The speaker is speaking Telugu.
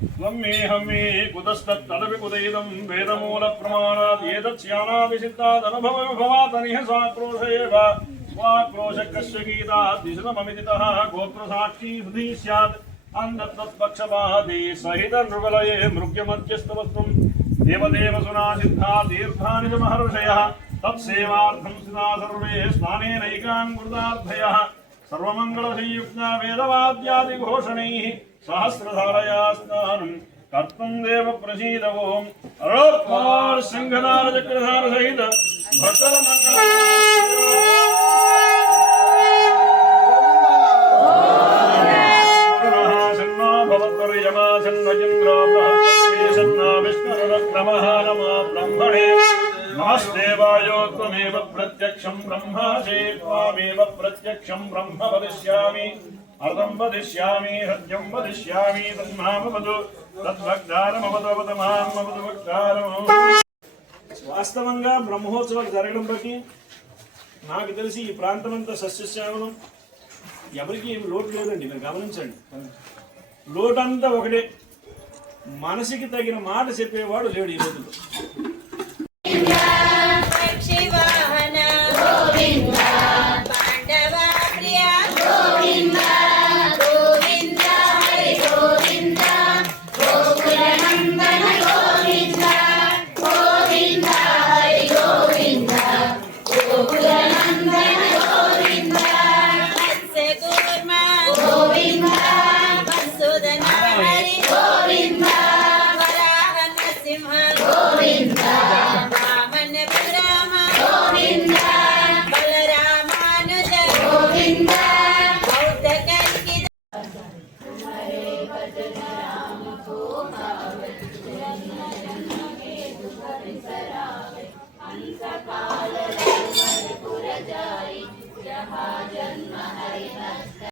त्वमेहमे कुतस्तत्तदपि कुतैदं वेदमूलप्रमाणात् एतत्स्यानादिसिद्धादनुभवविभवातनिह स्वाक्रोश एव स्वाक्रोशकस्य गीताद्दिशतममितितः गोत्रसाक्षी हृदि स्यात् अन्धत्वत्पक्षपाते सहितनृगलये मृग्यमध्यस्तवस्तुं देवदेवसुना सिद्धा तीर्थानि च महर्षयः तत्सेवार्थं सिदा सर्वे स्नानेनैकान् कृतार्थयः सर्वमङ्गलसंयुक्ता वेदवाद्यादिघोषणैः सहस्रधारया स्नानं कर्तुं देव प्रसीद ओम् अरोत्पाल सिंहदार चक्रधार सहित भक्तर मंगल सन्ना भवत्वर्यमा सन्नजिन्द्रो बृहस्पति सन्ना विष्णुरुक्रमः नमो ब्रह्मणे नमस्तेवायो त्वमेव प्रत्यक्षं ब्रह्मासि त्वामेव प्रत्यक्षं ब्रह्म वदिष्यामि अर्धं वदिष्यामि सत्यं वदिष्यामि तन्मामवतु तद्भक्तारमवतु मामवतु भक्तारम् వాస్తవంగా బ్రహ్మోత్సవాలు జరగడం బట్టి నాకు తెలిసి ఈ ప్రాంతమంతా సస్యశ్యామలం ఎవరికి ఏమి లోటు లేదండి. మీరు గమనించండి, లోటంతా ఒకటే. మనసుకి తగిన మాట చెప్పేవాడు లేడు ఈ రోజుల్లో.